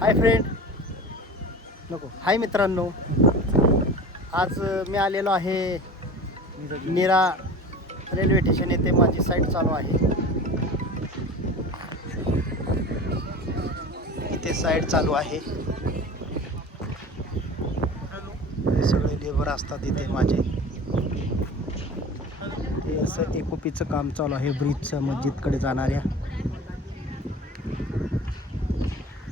Hi friend नको हाय मित्रांनो, आज मी आलेलो आहे नीरा रेल्वे स्टेशन येथे. माझी साईट चालू आहे इथे, साईट चालू आहे. हे सगळे लेबर असतात इथे माझे. हे असं एकोपीचं काम चालू आहे ब्रिजचं, मस्जिदकडे जाणाऱ्या.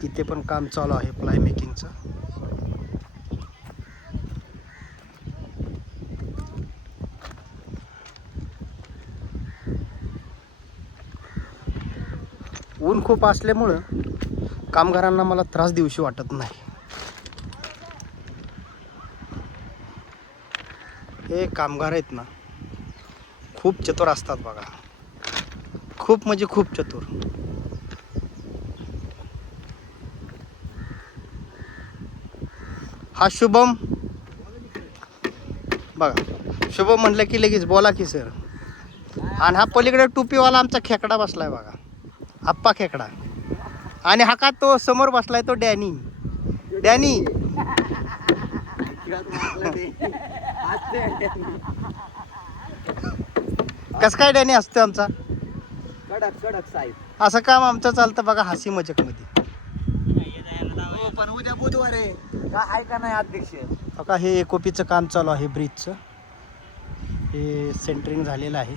इथे पण काम चालू आहे प्लाय मेकिंगचं. ऊन खूप असल्यामुळं कामगारांना मला त्रास देऊशी वाटत नाही. हे कामगार आहेत ना, खूप चतुर असतात बघा, खूप म्हणजे खूप चतुर. हा शुभम बघा, शुभम म्हणलं की लगेच बोला की सर. आणि हा पलीकडे टोपीवाला आमचा खेकडा बसलाय बघा, आप्पा खेकडा. आणि हा का तो समोर बसलाय तो डॅनी. डॅनी कस काय डॅनी असतो आमचा कडक कडक साहेब. असं काम आमचं चालतं बघा हसी मजाक मध्ये. पण उद्या बुधवार आहे का, आहे का नाही अध्यक्ष? बघा हे एकोपीचं काम चालू आहे ब्रिजचं. हे सेंटरिंग झालेलं आहे,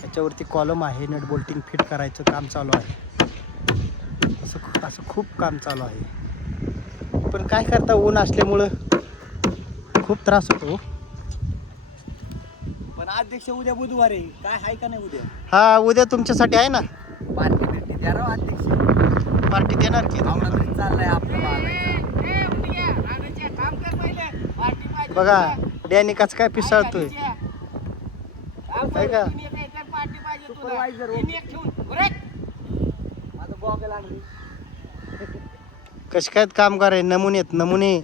त्याच्यावरती कॉलम आहे, नट बोल्टिंग फिट करायचं काम चालू आहे. असं खूप काम चालू आहे. पण काय करता, ऊन असल्यामुळं खूप त्रास होतो. पण अध्यक्ष उद्या बुधवार आहे, काय आहे का नाही उद्या? हा उद्या तुमच्यासाठी आहे ना पार्टी बिर्टी द्या राव अध्यक्ष. पार्टी देणार की. आवडा चाललाय आपलं बाळायचं. बघा डॅनी कस काय पिसाळतोय का. सुपरवायझर माझं बॉगल आणली. कश काय कामगार आहे, नमुने आहेत नमुने.